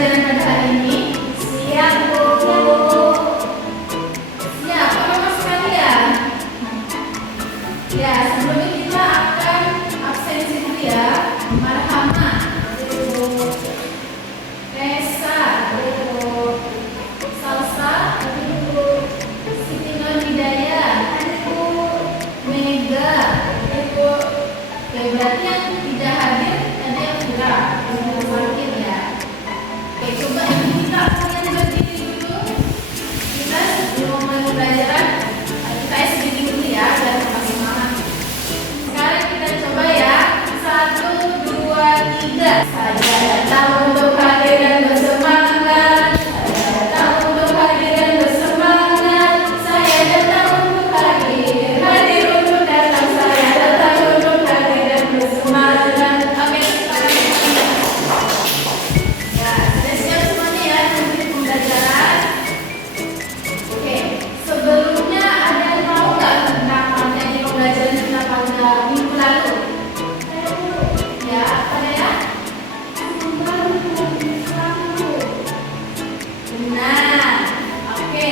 pembelajaran pada hari ini? Siap, Bu. Siap, Bapak sekalian. Ya, sebelumnya kita akan absensi dulu ya. Marhama, Bu. Resa, Bu. Salsa, Bu. Siti Nurhidayah, Bu. Mega, Bu. Oke, berarti yang tidak hadir ada yang kurang, yang sakit ya. Oke, coba ini kita kalian berdiri dulu. Kita sebelum mulai pembelajaran, kita SBD dulu ya, biar tambah semangat. Sekarang kita coba ya. 1, 2, 3. Saya datang untuk hadir dan bersemangat. Saya datang untuk hadir dan bersemangat. Saya datang untuk hadir, hadir untuk datang. Saya datang untuk hadir dan bersemangat. Oke, sekarang ya, sudah siap semuanya ya untuk pembelajaran. Oke, sebelumnya ada yang tahu nggak tentang materi pembelajaran kita pada minggu lalu? Ya, apa ya? Benar. Oke,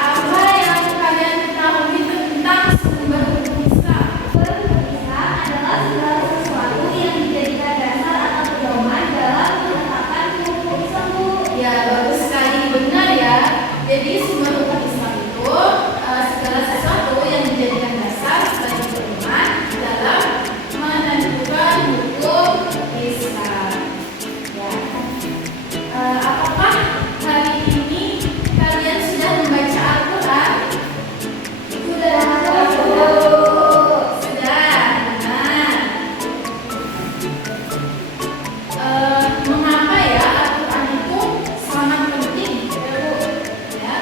apa yang kalian ketahui tentang sumber hukum Islam? Sumber hukum Islam adalah segala sesuatu yang dijadikan dasar atau pedoman dalam menetapkan hukum Islam, Bu. Ya, bagus sekali, benar ya. Jadi sumber hukum Islam itu segala sesuatu yang dijadikan dasar sebagai pedoman dalam menentukan hukum Islam. Ya. Apakah hari ini kalian sudah membaca Al-Quran? Sudah, Bu. Sudah, benar. Mengapa ya Al-Quran itu sangat penting, ya Bu? Ya,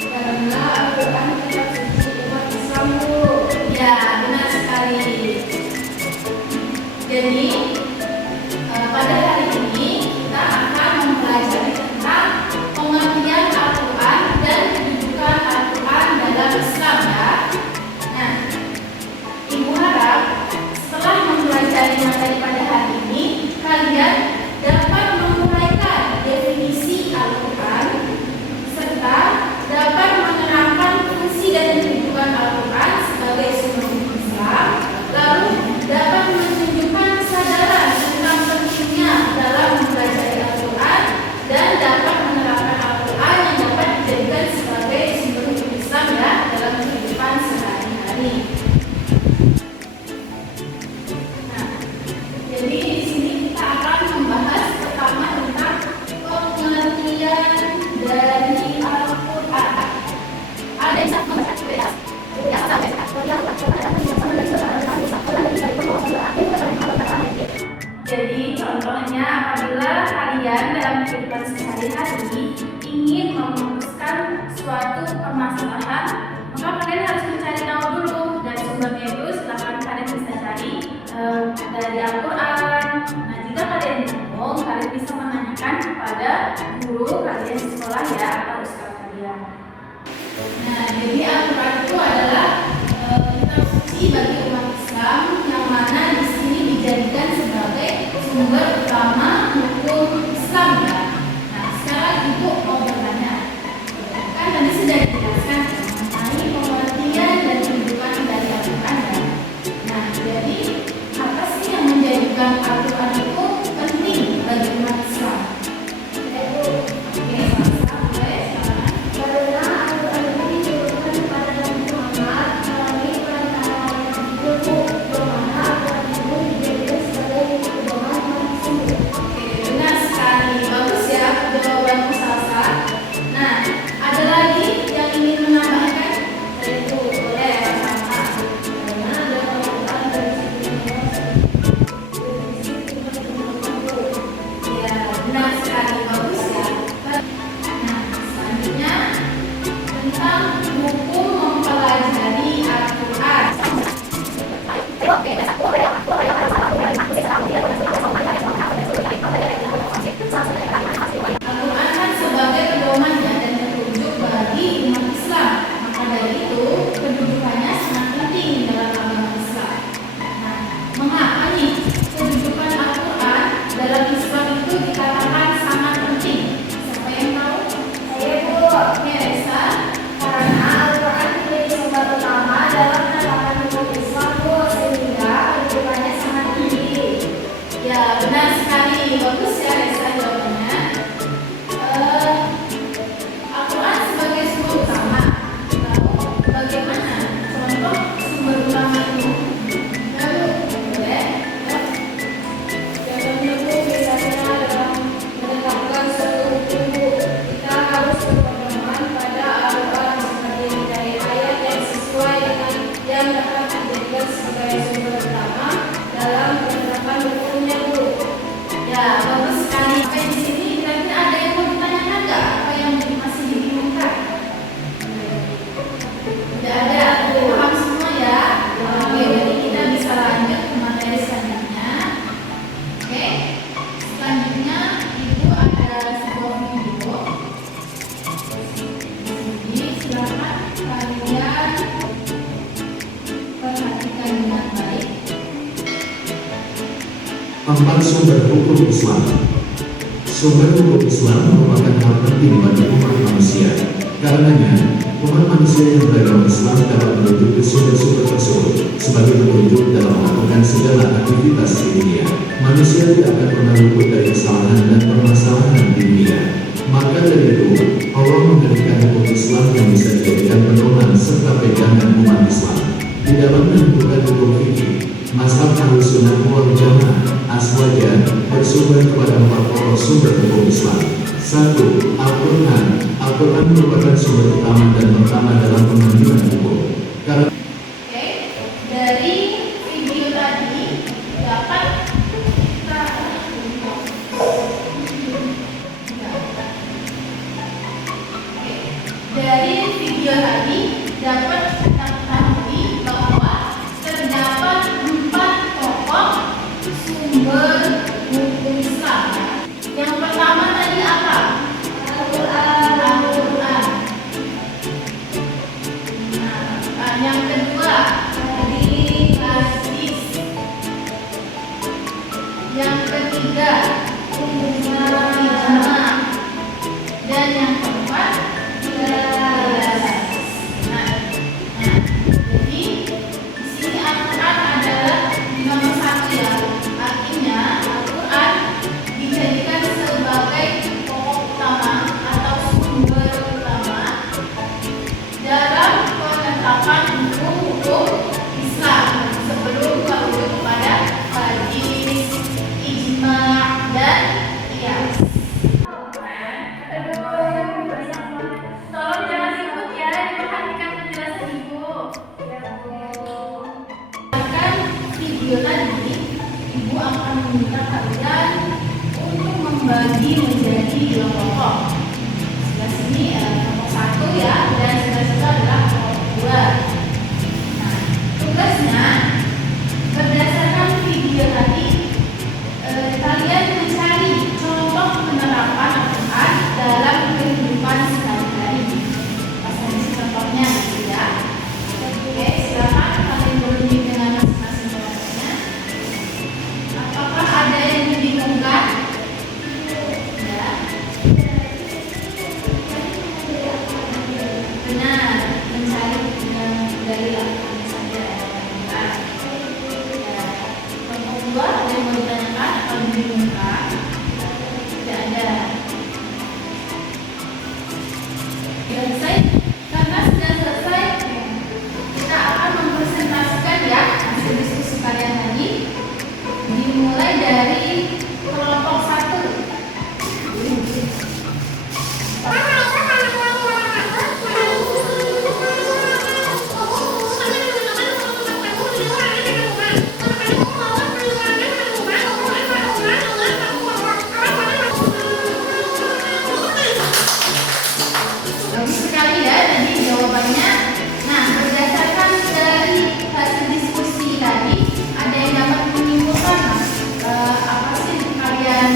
karena Al-Quran kitab suci umat Islam, Bu. Ya, benar sekali. Jadi pada hari ini kita akan mempelajari tentang pengertian Al-Quran dan kedudukan Al-Quran dalam Islam ya. Nah, Ibu harap setelah mempelajari materi pada hari ini, kalian dapat menguraikan definisi Al-Quran serta dapat menerangkan fungsi dan kedudukan Al-Quran sebagai sumber hukum Islam, lalu dapat menunjukkan kesadaran tentang pentingnya dalam mempelajari Al-Quran dan dapat menerapkan Al-Quran yang dapat dijadikan sebagai sumber hukum Islam ya dalam kehidupan sehari-hari. Nah, jadi di sini kita akan membahas pertama tentang pengertian dari Al-Quran. Ada yang bisa membaca? Jadi contohnya apabila kalian dalam kehidupan sehari-hari ingin memutuskan suatu permasalahan, maka kalian harus mencari tahu dulu dan sumbernya itu silakan kalian bisa cari dari Al-Quran. Nah, jika kalian bingung, kalian bisa menanyakan kepada guru kalian di sekolah ya atau ustaz kalian. Nah, jadi Al-Quran itu adalah kitab suci bagi umat Islam yang mana di sini dijadikan sebagai sumber utama hukum Islam ya. Nah, sekarang Ibu mau bertanya, kan tadi sudah dijelaskan mengenai pengertian dan kedudukan dari Al-Quran ya. Nah, jadi apa sih yang menjadikan Al-Quran itu penting bagi umat Islam? Oke, boleh silakan. Karena Al-Quran ini diturunkan kepada Nabi Muhammad melalui perantara wahyu 4. Sumber hukum Islam. Sumber hukum Islam merupakan hal penting bagi umat manusia. Karenanya, umat manusia yang beragama Islam dapat merujuk ke sumber-sumber tersebut sebagai petunjuk dalam melakukan segala aktivitas di dunia. Manusia tidak akan pernah luput dari kesalahan dan permasalahan di dunia. Maka dari itu, Allah memberikan hukum Islam yang bisa dijadikan pedoman serta pegangan umat Islam di dalam menentukan hukum fikih. Mazhab Ahlussunnah wal Jamaah Aswaja bersumber kepada 4 pokok sumber hukum Islam. 1. Al-Quran. Al-Quran merupakan sumber utama dan pertama dalam pengambilan hukum. Karena Oke, dari video tadi dapat kita dari video tadi dapat kita ketahui bahwa terdapat 4 pokok sumber hukum Islam. Yang pertama tadi apa? Al-Quran. Nah, yang kedua hadis. Yang ketiga ijma. Dan yang keempat qiyas. Nah, jadi di sini Al-Quran adalah nomor 1 ya. Artinya Al-Quran dijadikan sebagai pokok utama atau sumber utama dalam penetapan hukum Islam sebelum merujuk kepada hadis, ijma, dan qiyas. Tolong jangan ribut ya, diperhatikan penjelasan Ibu. Akan video tadi, Ibu akan meminta kalian untuk membagi menjadi 2 kelompok. Sebelah sini kelompok 1 ya, dan sebelah situ adalah kelompok 2. Nah, tugasnya berdasarkan video tadi, kalian mencari contoh penerapan Al-Quran dalam kehidupan sehari-hari. Pasal di contohnya gitu ya. Oke, silakan kalian berunding dengan masing-masing kelompoknya. Apakah ada yang dibingungkan? Ya. Benar, mencari dari Al-Quran saja. Ya. Kelompok 2 ada yang mau ditanyakan atau dibingungkan? Tidak ada. Selesai, karena sudah selesai, kita akan mempresentasikan ya hasil diskusi kalian tadi. Dimulai dari kelompok 1. Bagus sekali ya tadi jawabannya. Nah, berdasarkan dari hasil diskusi tadi, ada yang dapat menyimpulkan apa sih kalian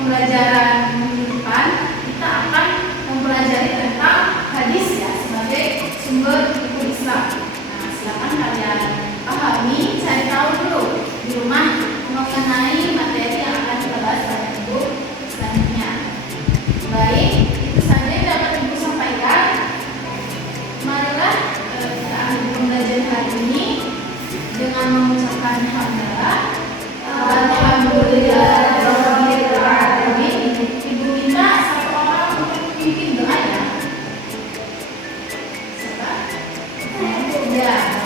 pembelajaran minggu depan kita akan mempelajari tentang hadis ya sebagai sumber hukum Islam. Nah, silakan kalian pahami, cari tahu dulu di rumah mengenai materi yang akan kita bahas pada minggu selanjutnya. Baik, itu saja yang dapat Ibu sampaikan. Marilah kita akhiri pembelajaran hari ini dengan mengucapkan hamdalah. Alhamdulillah. Ibu minta satu orang untuk memimpin doa ya. Siapa? Ya.